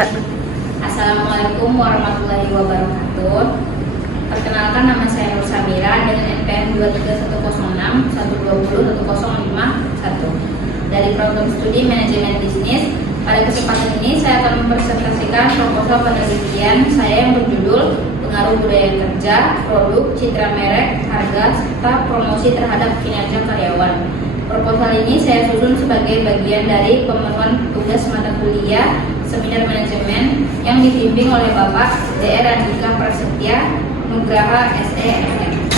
Assalamualaikum warahmatullahi wabarakatuh. Perkenalkan, nama saya Nur Samira dengan NPM 23101201051 dari program studi manajemen bisnis. Pada kesempatan ini saya akan mempresentasikan proposal penelitian saya yang berjudul pengaruh budaya kerja, produk, citra merek, harga, serta promosi terhadap kinerja karyawan. Proposal ini saya susun sebagai bagian dari pemenuhan tugas mata kuliah Seminar Manajemen yang dibimbing oleh Bapak Dr. Andika Prasetya Nugraha SEMM.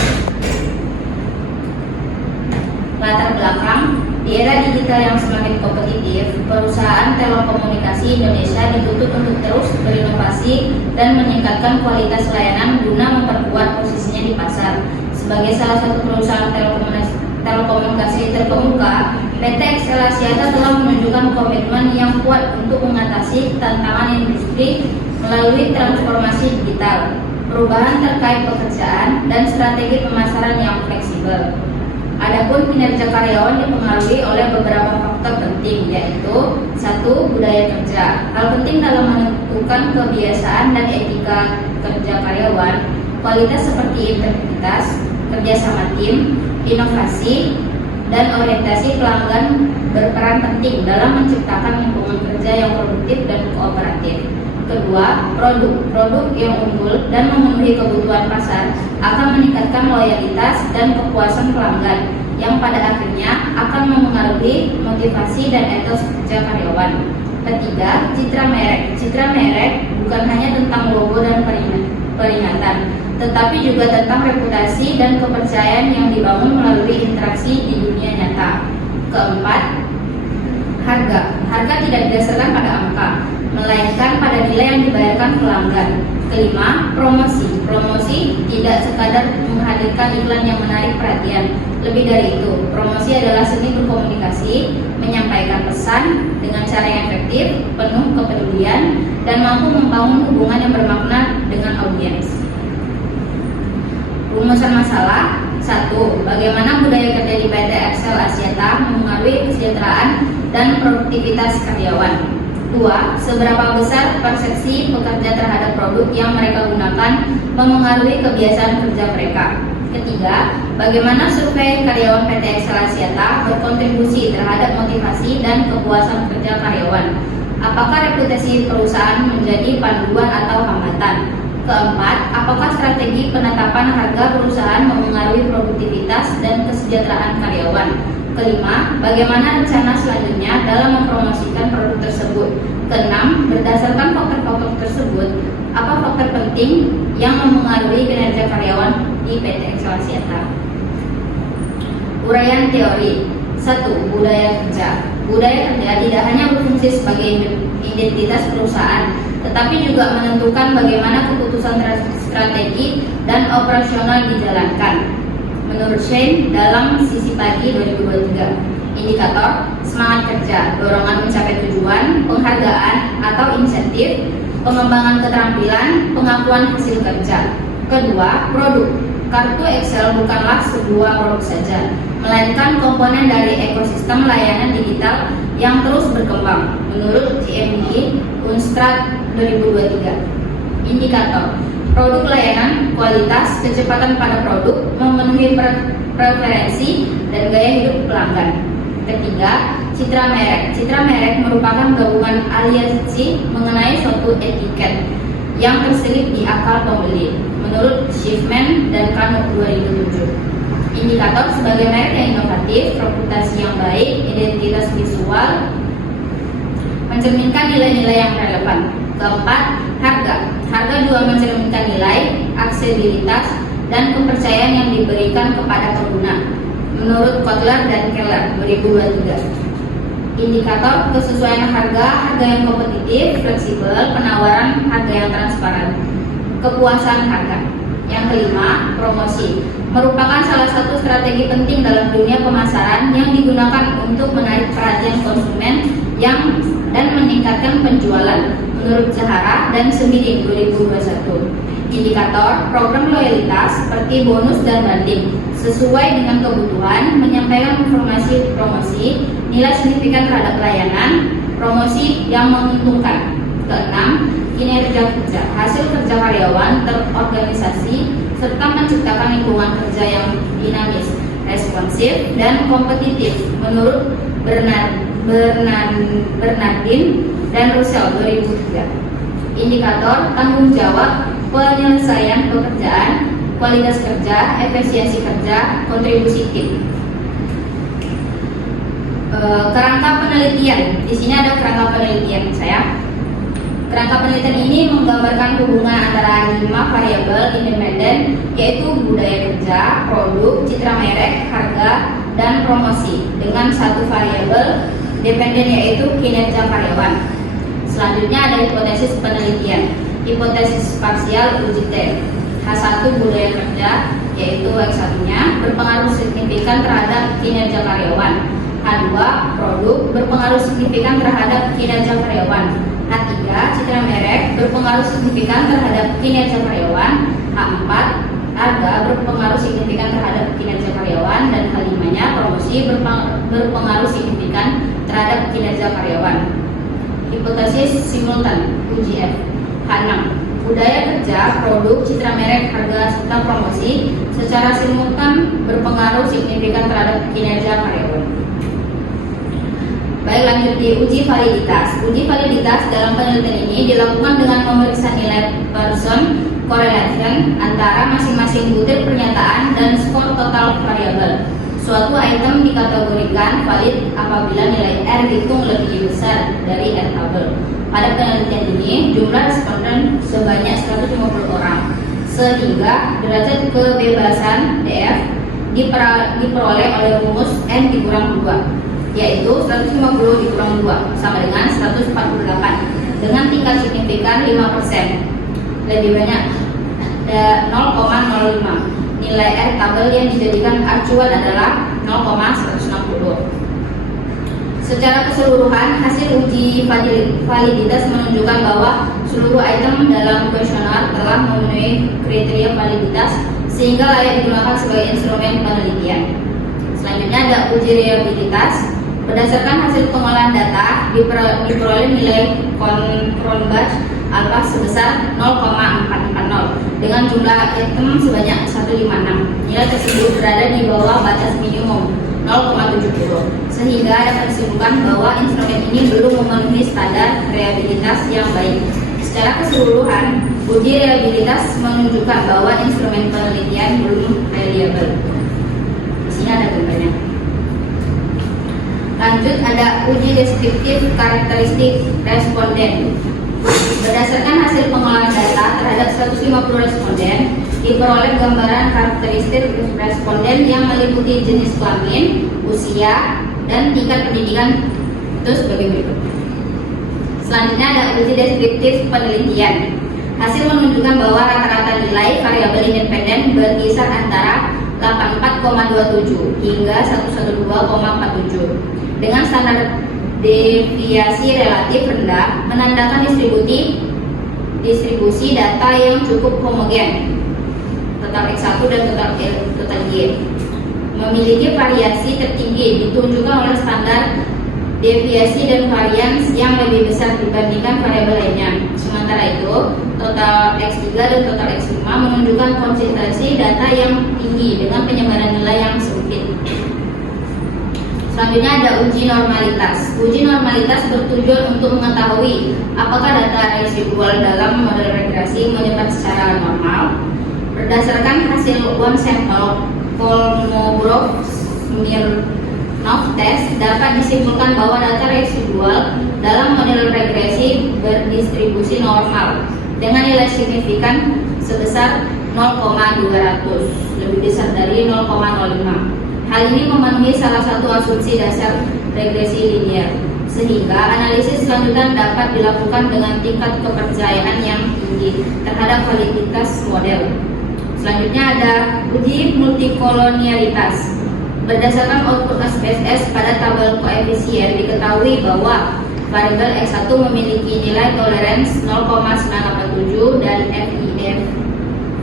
Latar belakang: di era digital yang semakin kompetitif, perusahaan telekomunikasi Indonesia dituntut untuk terus berinovasi dan meningkatkan kualitas layanan guna memperkuat posisinya di pasar. Sebagai salah satu perusahaan telekomunikasi terkemuka, PT Excel Axiata telah menunjukkan komitmen yang kuat untuk mengatasi tantangan industri melalui transformasi digital, perubahan terkait pekerjaan, dan strategi pemasaran yang fleksibel. Adapun kinerja karyawan dipengaruhi oleh beberapa faktor penting, yaitu 1. Budaya kerja. Hal penting dalam menentukan kebiasaan dan etika kerja karyawan, kualitas seperti integritas, kerjasama tim, inovasi, dan orientasi pelanggan berperan penting dalam menciptakan lingkungan kerja yang produktif dan kooperatif. Kedua, produk yang unggul dan memenuhi kebutuhan pasar akan meningkatkan loyalitas dan kepuasan pelanggan, yang pada akhirnya akan memengaruhi motivasi dan etos kerja karyawan. Ketiga, citra merek. Citra merek bukan hanya tentang logo dan peringatan, tetapi juga tentang reputasi dan kepercayaan yang dibangun melalui interaksi di dunia nyata. Keempat, harga. Harga tidak didasarkan pada angka, melainkan pada nilai yang dibayarkan pelanggan. Kelima, promosi. Promosi tidak sekadar menghadirkan iklan yang menarik perhatian. Lebih dari itu, promosi adalah seni berkomunikasi, menyampaikan pesan dengan cara yang efektif, penuh kepedulian, dan mampu membangun hubungan yang bermakna dengan audiens. Rumusan masalah: 1. Bagaimana budaya kerja di PT Excel Axiata mempengaruhi kesejahteraan dan produktivitas karyawan. 2. Seberapa besar persepsi pekerja terhadap produk yang mereka gunakan memengaruhi kebiasaan kerja mereka. Ketiga, bagaimana survei karyawan PT Excel Axiata berkontribusi terhadap motivasi dan kepuasan kerja karyawan. Apakah reputasi perusahaan menjadi panduan atau hambatan? Keempat, apakah strategi penetapan harga perusahaan memengaruhi produktivitas dan kesejahteraan karyawan? Kelima, bagaimana rencana selanjutnya dalam mempromosikan produk tersebut? Keenam, berdasarkan faktor-faktor tersebut, apa faktor penting yang memengaruhi kinerja karyawan di PT Excel Axiata? Uraian teori. 1. Budaya kerja. Budaya kerja tidak hanya berfungsi sebagai identitas perusahaan, tetapi juga menentukan bagaimana keputusan strategi dan operasional dijalankan. Menurut Shane dalam Sisi Pagi 2023, indikator semangat kerja, dorongan mencapai tujuan, penghargaan atau insentif, pengembangan keterampilan, pengakuan hasil kerja. Kedua, produk. Kartu Excel bukanlah sebuah produk saja, melainkan komponen dari ekosistem layanan digital yang terus berkembang. Menurut CMD Unstrat 2023, indikator produk layanan, kualitas, kecepatan pada produk, memenuhi preferensi dan gaya hidup pelanggan. Ketiga, citra merek. Citra merek merupakan gabungan aliansi mengenai suatu etiket yang terselip di akal pembeli. Menurut Schiffman dan Kanuk 2007, indikator sebagai merek yang inovatif, reputasi yang baik, identitas visual, mencerminkan nilai-nilai yang relevan. Keempat, harga. Harga juga mencerminkan nilai, aksesibilitas, dan kepercayaan yang diberikan kepada pengguna. Menurut Kotler dan Keller 2023, indikator kesesuaian harga yang kompetitif, fleksibel, penawaran harga yang transparan. Kepuasan harga. Yang kelima, promosi merupakan salah satu strategi penting dalam dunia pemasaran yang digunakan untuk menarik perhatian konsumen dan meningkatkan penjualan. Menurut Zahara dan Sembiring 2021, indikator program loyalitas seperti bonus dan banding sesuai dengan kebutuhan, menyampaikan informasi promosi, nilai signifikan terhadap layanan, promosi yang menguntungkan. Keenam, kinerja kerja. Hasil kerja karyawan terorganisasi serta menciptakan lingkungan kerja yang dinamis, responsif, dan kompetitif menurut Bernardin dan Russell 2003. Indikator tanggung jawab, penyelesaian pekerjaan, kualitas kerja, efisiensi kerja, kontribusi tim. Kerangka penelitian. Di sini ada kerangka penelitian saya. Kerangka penelitian ini menggambarkan hubungan antara 5 variabel independen, yaitu budaya kerja, produk, citra merek, harga, dan promosi, dengan 1 variabel dependen, yaitu kinerja karyawan. Selanjutnya ada hipotesis penelitian. Hipotesis parsial uji T. H1 budaya kerja, yaitu X1-nya berpengaruh signifikan terhadap kinerja karyawan. H2 produk berpengaruh signifikan terhadap kinerja karyawan. H3 citra merek berpengaruh signifikan terhadap kinerja karyawan. H4 harga berpengaruh signifikan terhadap kinerja karyawan, dan H5-nya promosi berpengaruh signifikan terhadap kinerja karyawan. Hipotesis simultan uji F. H6 budaya kerja, produk, citra merek, harga, serta promosi secara simultan berpengaruh signifikan terhadap kinerja karyawan. Baik, lanjut di uji validitas. Uji validitas dalam penelitian ini dilakukan dengan memeriksa nilai Pearson correlation antara masing-masing butir pernyataan dan skor total variabel. Suatu item dikategorikan valid apabila nilai R hitung lebih besar dari R tabel. Pada penelitian ini, jumlah responden sebanyak 150 orang, sehingga derajat kebebasan DF diperoleh oleh rumus N dikurang 2, yaitu 150 dikurang 2 sama dengan 148, dengan tingkat signifikan 5%, lebih banyak 0,05. Nilai R tabel yang dijadikan acuan adalah 0,160. Secara keseluruhan, hasil uji validitas menunjukkan bahwa seluruh item dalam kuesioner telah memenuhi kriteria validitas sehingga layak digunakan sebagai instrumen penelitian. Selanjutnya ada uji reliabilitas. Berdasarkan hasil pengolahan data, diperoleh nilai Cronbach alpha sebesar 0,440 dengan jumlah item sebanyak 156. Nilai tersebut berada di bawah batas minimum 0,70, sehingga dapat disimpulkan bahwa instrumen ini belum memenuhi standar reliabilitas yang baik. Secara keseluruhan, uji reliabilitas menunjukkan bahwa instrumen penelitian belum reliable. Di sini ada gambarnya. Lanjut, ada uji deskriptif karakteristik responden. Berdasarkan hasil pengolahan data terhadap 150 responden, diperoleh gambaran karakteristik responden yang meliputi jenis kelamin, usia, dan tingkat pendidikan itu sebagai berikut. Selanjutnya ada uji deskriptif penelitian. Hasil menunjukkan bahwa rata-rata nilai variabel independen berkisar antara 84,27 hingga 112,47 dengan standar deviasi relatif rendah, menandakan distribusi data yang cukup homogen, total X1 dan total Y, memiliki variasi tertinggi ditunjukkan oleh standar deviasi dan varians yang lebih besar dibandingkan variabel lainnya. Sementara itu, total X3 dan total X5 menunjukkan konsentrasi data yang tinggi dengan penyebaran nilai yang sempit. Selanjutnya ada uji normalitas. Uji normalitas bertujuan untuk mengetahui apakah data residual dalam model regresi menyebar secara normal. Berdasarkan hasil one sample Kolmogorov-Smirnov test, dapat disimpulkan bahwa data residual dalam model regresi berdistribusi normal dengan nilai signifikan sebesar 0,200, lebih besar dari 0,05. Hal ini memenuhi salah satu asumsi dasar regresi linear, sehingga analisis selanjutnya dapat dilakukan dengan tingkat kepercayaan yang tinggi terhadap validitas model. Selanjutnya ada uji multikolonialitas. Berdasarkan output SPSS pada tabel koefisien, diketahui bahwa variabel X1 memiliki nilai tolerance 0,987 dan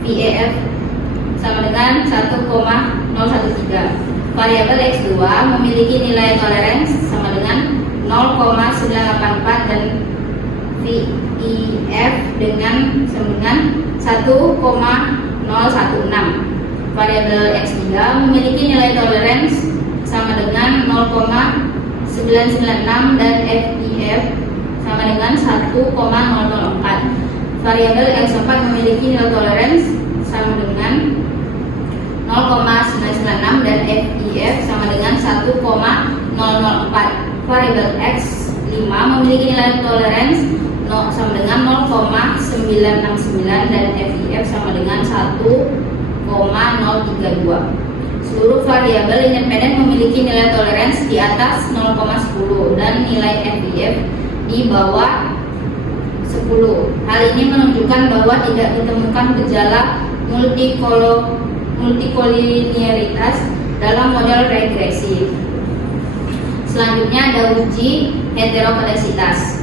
VAF sama dengan 1,013. Variabel X2 memiliki nilai tolerance sama dengan 0,984 dan FIF dengan 1,016. Variabel X3 memiliki nilai toleransi sama dengan 0,996 dan FIF sama dengan 1,004. Variabel X4 memiliki nilai toleransi sama dengan 0,996 dan FIF sama dengan 1,004. Variabel X5 memiliki nilai toleransi sama dengan 0,969 dan FIF sama dengan 1,032. Seluruh variabel independen memiliki nilai toleransi di atas 0,10 dan nilai FIF di bawah 10. Hal ini menunjukkan bahwa tidak ditemukan gejala multikolinearitas dalam model regresi. Selanjutnya ada uji heterokedasitas.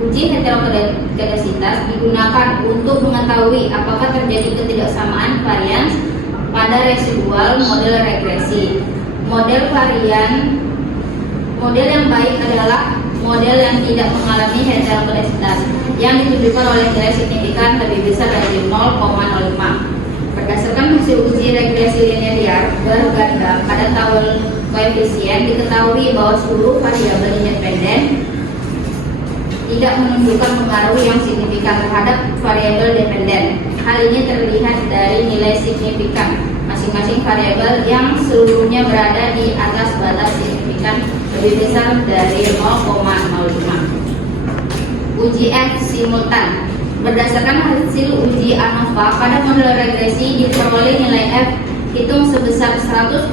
Uji heterokedasitas digunakan untuk mengetahui apakah terjadi ketidaksamaan varians pada residual model regresi. Model yang baik adalah model yang tidak mengalami heterokedasitas yang ditunjukkan oleh nilai signifikan lebih besar dari 0,05. Berdasarkan hasil uji regresi linear berganda pada tabel koefisien, diketahui bahwa seluruh variabel independen tidak menunjukkan pengaruh yang signifikan terhadap variabel dependen. Hal ini terlihat dari nilai signifikan masing-masing variabel yang seluruhnya berada di atas batas signifikan lebih besar dari 0,05. Uji F simultan. Berdasarkan hasil uji ANOVA pada model regresi, diperoleh nilai F hitung sebesar 100,110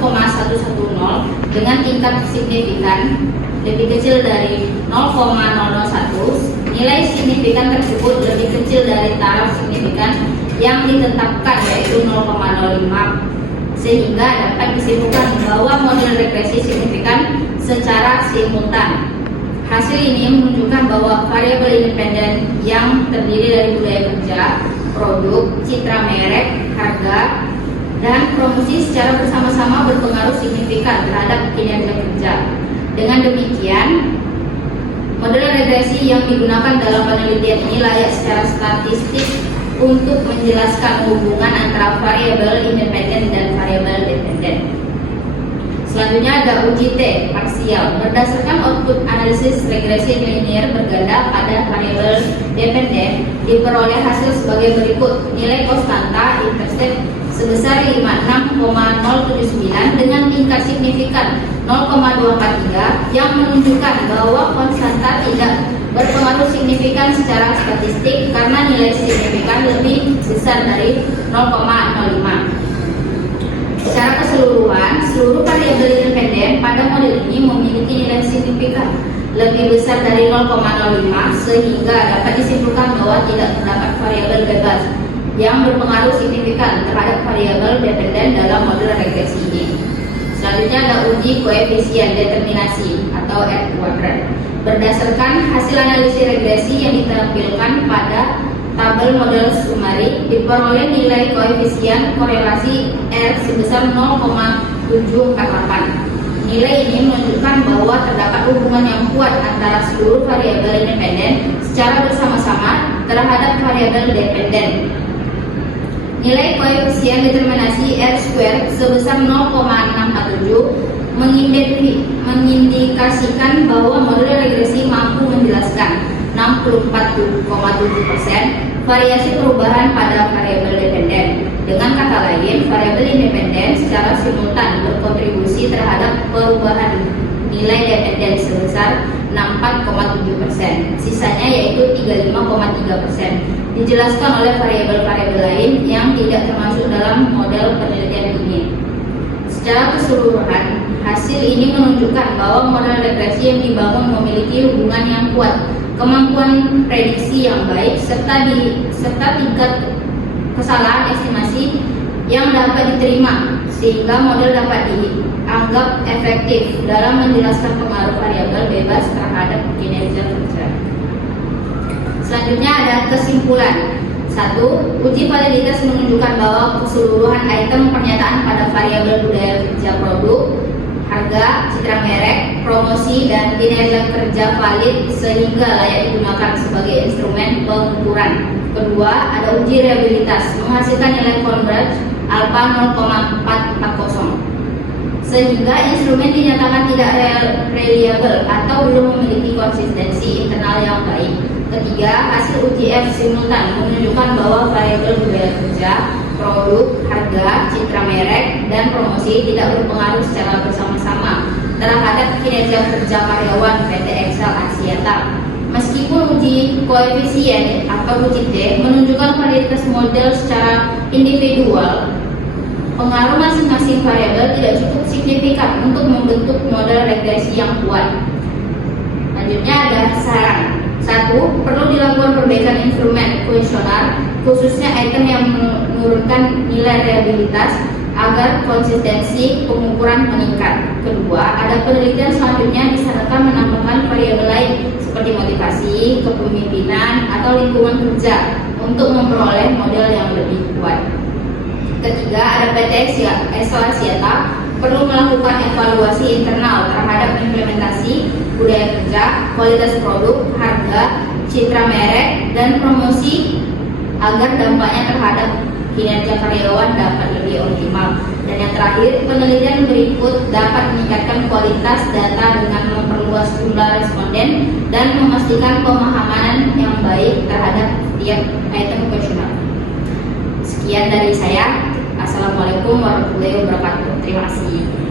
dengan tingkat signifikan lebih kecil dari 0,001. Nilai signifikan tersebut lebih kecil dari taraf signifikan yang ditetapkan, yaitu 0,05, sehingga dapat disimpulkan bahwa model regresi signifikan secara simultan. Hasil ini menunjukkan bahwa variabel independen yang terdiri dari budaya kerja, produk, citra merek, harga, dan promosi secara bersama-sama berpengaruh signifikan terhadap kinerja kerja. Dengan demikian, model regresi yang digunakan dalam penelitian ini layak secara statistik untuk menjelaskan hubungan antara variabel independen dan variabel dependen. Selanjutnya ada uji T parsial. Berdasarkan output analisis regresi linear berganda pada variabel dependen, diperoleh hasil sebagai berikut. Nilai konstanta intercept sebesar 56,079 dengan tingkat signifikan 0,243 yang menunjukkan bahwa konstanta tidak berpengaruh signifikan secara statistik karena nilai signifikan lebih besar dari 0,05. Secara keseluruhan, seluruh variabel independen pada model ini memiliki nilai signifikan lebih besar dari 0,05 sehingga dapat disimpulkan bahwa tidak terdapat variabel bebas yang berpengaruh signifikan terhadap variabel dependen dalam model regresi ini. Selanjutnya ada uji koefisien determinasi atau R kuadrat. Berdasarkan hasil analisis regresi yang ditampilkan pada tabel model sumari, diperoleh nilai koefisien korelasi R sebesar 0,748. Nilai ini menunjukkan bahwa terdapat hubungan yang kuat antara seluruh variabel independen secara bersama-sama terhadap variabel dependen. Nilai koefisien determinasi R square sebesar 0,647 mengindikasikan bahwa model regresi mampu menjelaskan 64,7% variasi perubahan pada variabel dependen. Dengan kata lain, variabel independen secara simultan berkontribusi terhadap perubahan nilai dependen sebesar 64,7%. Sisanya yaitu 35,3% dijelaskan oleh variabel-variabel lain yang tidak termasuk dalam model penelitian ini. Secara keseluruhan, hasil ini menunjukkan bahwa model regresi yang dibangun memiliki hubungan yang kuat, kemampuan prediksi yang baik, serta tingkat kesalahan estimasi yang dapat diterima, sehingga model dapat dianggap efektif dalam menjelaskan pengaruh variabel bebas terhadap kinerja kerja. Selanjutnya ada kesimpulan. 1. Uji validitas menunjukkan bahwa keseluruhan item pernyataan pada variabel budaya kerja produk harga, citra merek, promosi, dan kinerja kerja valid sehingga layak digunakan sebagai instrumen pengukuran. Kedua, ada uji reliabilitas menghasilkan nilai Converge alpha 0,440 sehingga instrumen dinyatakan tidak reliable atau belum memiliki konsistensi internal yang baik. Ketiga, hasil uji F simultan menunjukkan bahwa variabel budaya kerja, produk, harga, citra merek, dan promosi tidak berpengaruh secara bersama-sama terhadap kinerja kerja karyawan PT Excel Axiata. Meskipun uji koefisien atau uji T menunjukkan validitas model secara individual, pengaruh masing-masing variabel tidak cukup signifikan untuk membentuk model regresi yang kuat. Selanjutnya ada saran. 1. Perlu dilakukan perbaikan instrumen kuesioner, khususnya item yang menurunkan nilai reliabilitas agar konsistensi pengukuran meningkat. Kedua, ada penelitian selanjutnya disarankan menambahkan variabel lain seperti motivasi, kepemimpinan, atau lingkungan kerja untuk memperoleh model yang lebih kuat. Ketiga, ada PT Excel Axiata perlu melakukan evaluasi internal terhadap implementasi budaya kerja, kualitas produk, harga, citra merek, dan promosi agar dampaknya terhadap kinerja karyawan dapat lebih optimal. Dan yang terakhir, penelitian berikut dapat meningkatkan kualitas data dengan memperluas jumlah responden dan memastikan pemahaman yang baik terhadap tiap item kuesioner. Sekian dari saya. Assalamualaikum warahmatullahi wabarakatuh. Terima kasih.